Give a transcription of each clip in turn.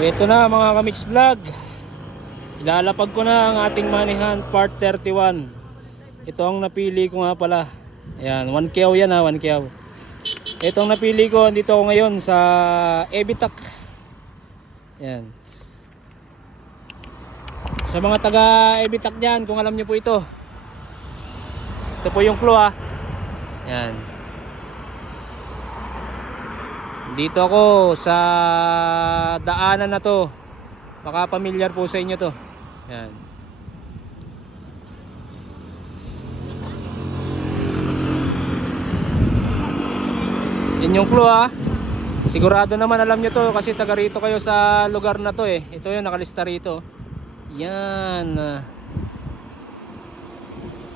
Ito na mga Kamix Vlog, ilalapag ko na ang ating Money Hunt Part 31. Ito ang napili ko nga pala. Ayan, 1KO yan ha, 1KO. Ito ang napili ko, dito ako ngayon sa Ebitak. Ayan. Sa mga taga Ebitak dyan, kung alam nyo po ito. Ito po yung clue ha. Ayan. Dito ako sa daanan na to. Baka pamilyar po sa inyo to. Yan. Yan yung clue ha. Sigurado naman alam nyo to kasi taga rito kayo sa lugar na to eh. Ito yung nakalista rito. Yan.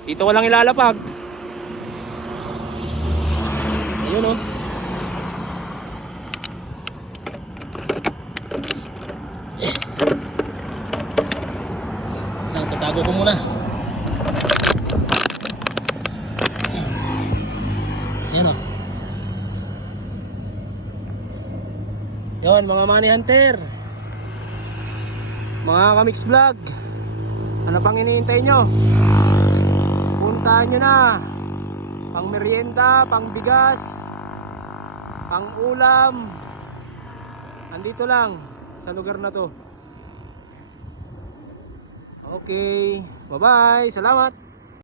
Dito walang ilalapag. Ayun oh. Tatago ko muna. Ayan o. Yun mga Money Hunter, mga Kamix Vlog, ano pang iniintay nyo? Puntahan nyo na. Pang merienda, pang bigas, pang ulam, andito lang sa lugar na to. Okay, bye bye, salamat.